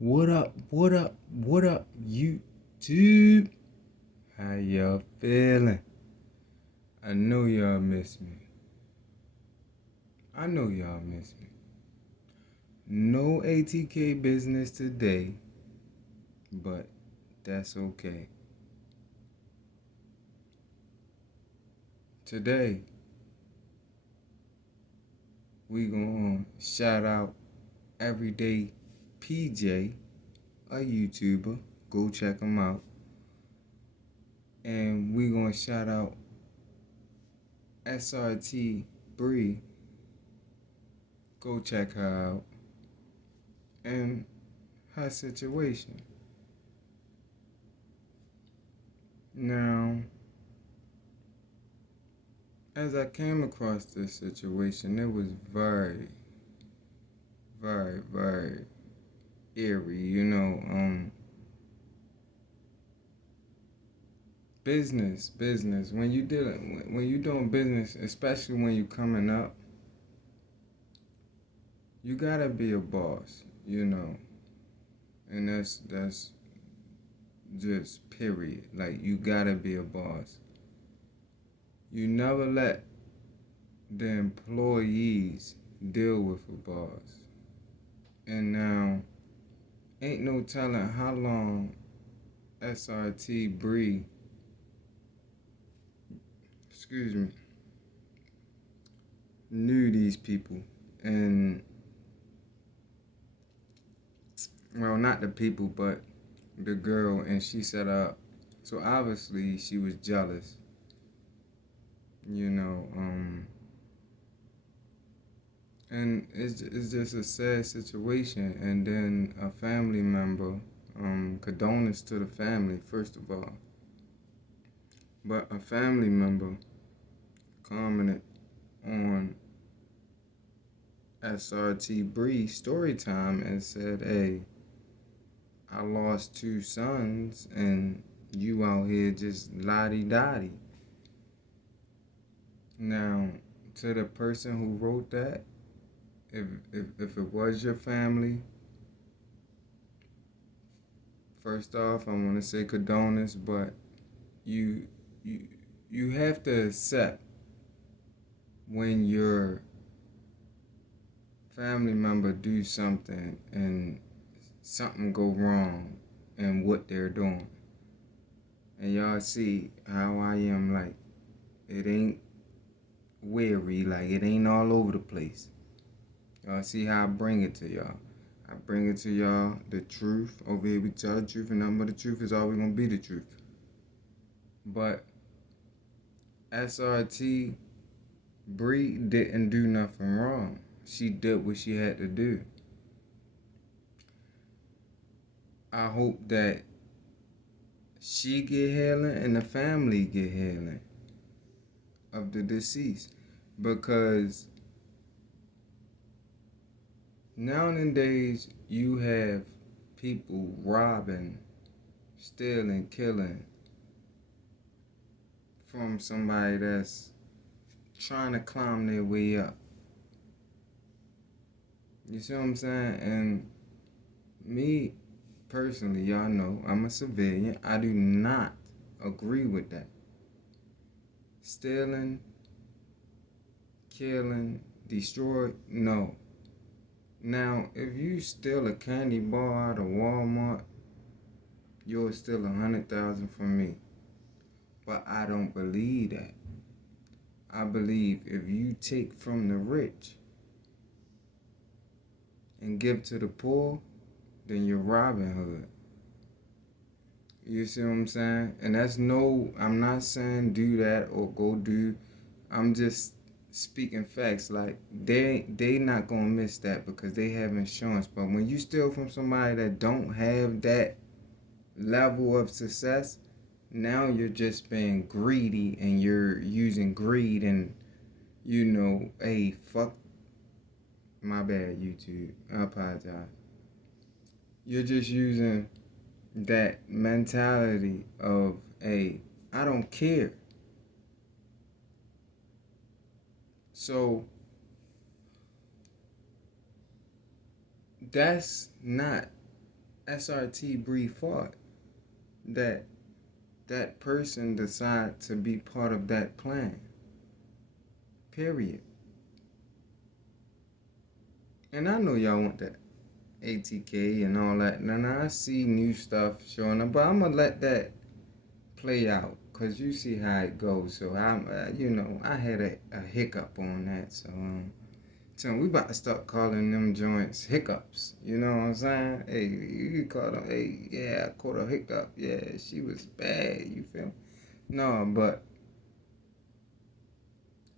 What up, YouTube? How y'all feeling? I know y'all miss me. I know y'all miss me. No ATK business today, but that's okay. Today, we gonna shout out Everyday PJ, a YouTuber. Go check him out. And we gonna shout out Srt Bree. Go check her out. And her situation. Now, as I came across this situation, it was very, very, very eerie. Business. When you doing business, especially when you coming up, you gotta be a boss. And that's just period. Like, you gotta be a boss. You never let the employees deal with a boss. And now, ain't no telling how long Srt Bree, knew these people. And, well, not the people, but the girl. And she set up. So obviously, she was jealous. And it's just a sad situation. And then a family member, condolence to the family, first of all. But a family member commented on Srt Bree story time and said, "Hey, I lost 2 sons and you out here just lottie-dottie." Now, to the person who wrote that, if it was your family, first off, I want to say condolence, but you you you have to accept when your family member do something and something go wrong in what they're doing. And y'all see how I am, like, it ain't weary, like it ain't all over the place. Y'all see how I bring it to y'all. I bring it to y'all the truth. Over here we tell the truth, and nothing but the truth is always gonna be the truth. But Srt Bree didn't do nothing wrong. She did what she had to do. I hope that she get healing and the family get healing of the deceased, because nowadays you have people robbing, stealing, killing from somebody that's trying to climb their way up. You see what I'm saying? And me personally, y'all know I'm a civilian. I do not agree with that. Stealing, killing, destroy, no. Now, if you steal a candy bar out of Walmart, you'll steal 100,000 from me. But I don't believe that. I believe if you take from the rich and give to the poor, then you're Robin Hood. You see what I'm saying? And I'm not saying do that or go do. I'm just speaking facts. Like, they not gonna miss that because they have insurance. But when you steal from somebody that don't have that level of success, now you're just being greedy and you're using greed and, hey, fuck, my bad, YouTube. I apologize. You're just using that mentality of, hey, I don't care. So that's not Srt Bree fault that that person decide to be part of that plan. Period. And I know y'all want that ATK and all that. And I see new stuff showing up, but I'm gonna let that play out, cause you see how it goes. So I had a hiccup on that. So we about to start calling them joints hiccups. You know what I'm saying? Hey, you call them. Hey, yeah, I caught a hiccup. Yeah, she was bad. You feel? No, but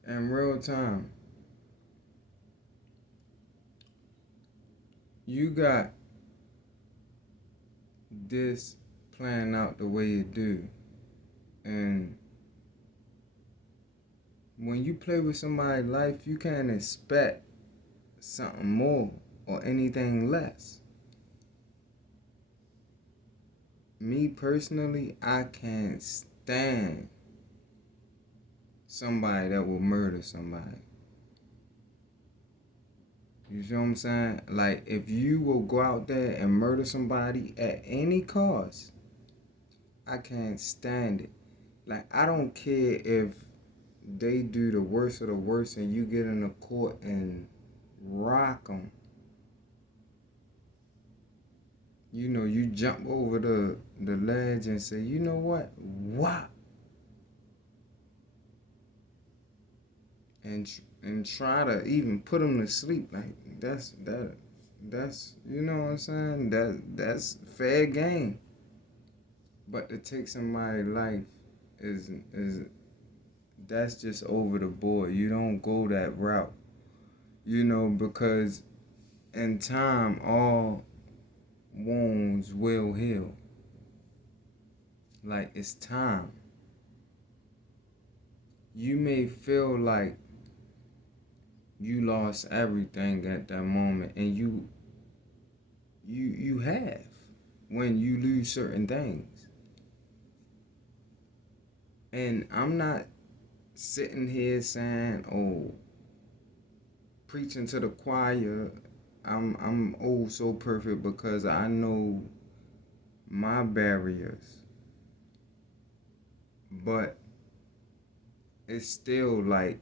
in real time, you got this playing out the way it do, and when you play with somebody's life, you can't expect something more or anything less. Me personally, I can't stand somebody that will murder somebody. You feel what I'm saying? Like, if you will go out there and murder somebody at any cost, I can't stand it. Like, I don't care if they do the worst of the worst and you get in the court and rock them. You know, you jump over the ledge and say, you know what? Whop. And try to even put them to sleep. Like, that's you know what I'm saying? That's fair game. But to take somebody's life is that's just over the board. You don't go that route. You know, because in time all wounds will heal. Like, it's time. You may feel like you lost everything at that moment, and you have when you lose certain things. And I'm not sitting here saying, oh, preaching to the choir. I'm oh so perfect, because I know my barriers. But it's still like,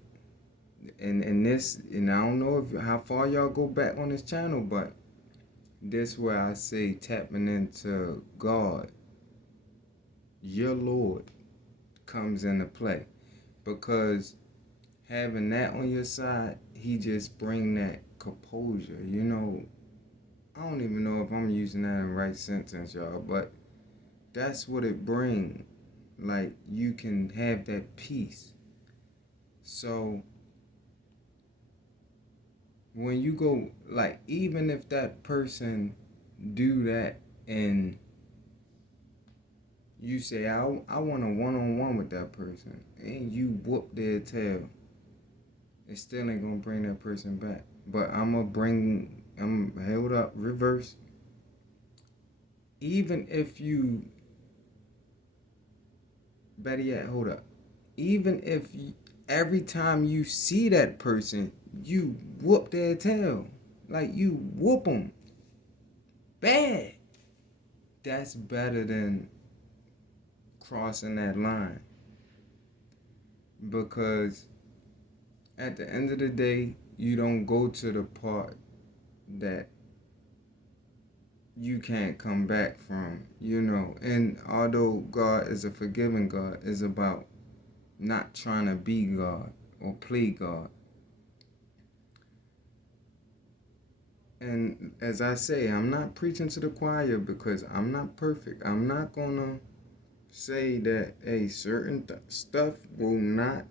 and this, and I don't know if how far y'all go back on this channel, but this where I say tapping into God, your Lord, comes into play, because having that on your side, he just bring that composure. You know, I don't even know if I'm using that in the right sentence, y'all, but that's what it brings. Like, you can have that peace. So when you go, like, even if that person do that and you say, I want a one-on-one with that person, and you whoop their tail, it still ain't gonna bring that person back. But I'm held up, reverse. Even if you, better yet, hold up. Even if you, every time you see that person, you whoop their tail. Like, you whoop them bad. That's better than crossing that line. Because at the end of the day, you don't go to the part that you can't come back from, you know. And although God is a forgiving God, it's about not trying to be God or play God. And as I say, I'm not preaching to the choir, because I'm not perfect. I'm not gonna say that a certain stuff will not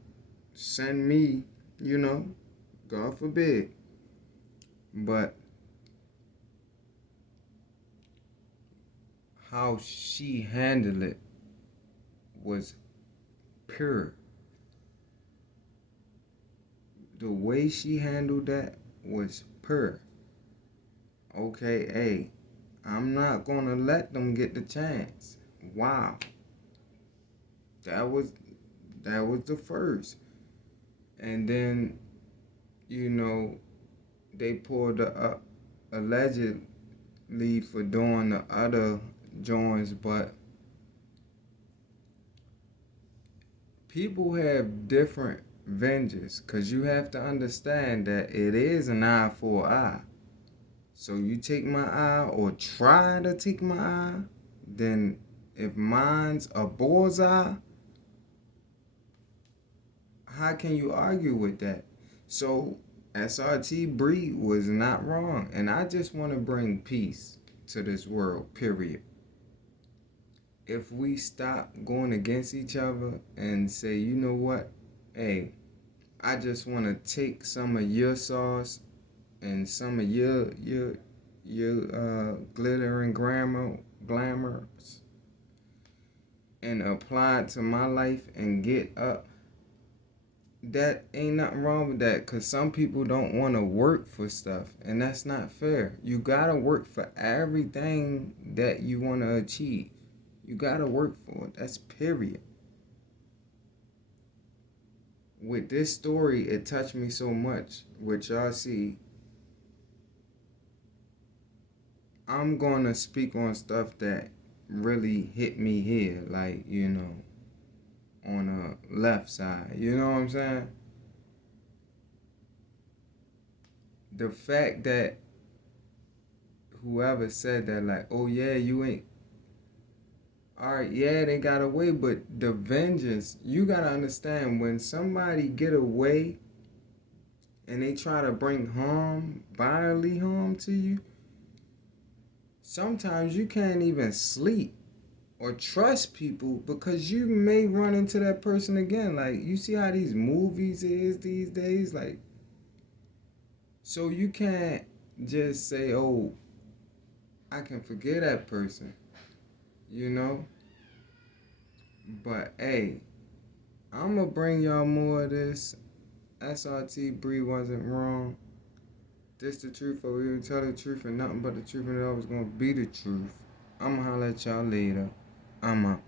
send me, you know, God forbid. But how she handled it was pure. The way she handled that was pure. Okay, hey, I'm not gonna let them get the chance. Wow. That was the first. And then, you know, they pulled the alleged for doing the other joints, but people have different vengeance, because you have to understand that it is an eye for an eye. So you take my eye or try to take my eye, then if mine's a bullseye, how can you argue with that? So Srt Bree was not wrong, and I just want to bring peace to this world, period. If we stop going against each other and say, you know what, hey, I just want to take some of your sauce and some of your glitter and glamours and apply it to my life and get up. That ain't nothing wrong with that, because some people don't want to work for stuff, and that's not fair. You gotta work for everything that you want to achieve. You gotta work for it. That's period. With this story, it touched me so much. Which y'all see, I'm gonna speak on stuff that really hit me here, like, on the left side. You know what I'm saying? The fact that whoever said that, like, oh yeah, you ain't. Alright, yeah, they got away, but the vengeance, you gotta understand, when somebody get away and they try to bring harm, bodily harm to you, sometimes you can't even sleep or trust people, because you may run into that person again. Like, you see how these movies is these days? Like, so you can't just say, oh, I can forget that person, you know? But, hey, I'm going to bring y'all more of this. Srt Bree wasn't wrong. This the truth, or we will tell the truth and nothing but the truth, and it always going to be the truth. I'm going to holler at y'all later. I'm out.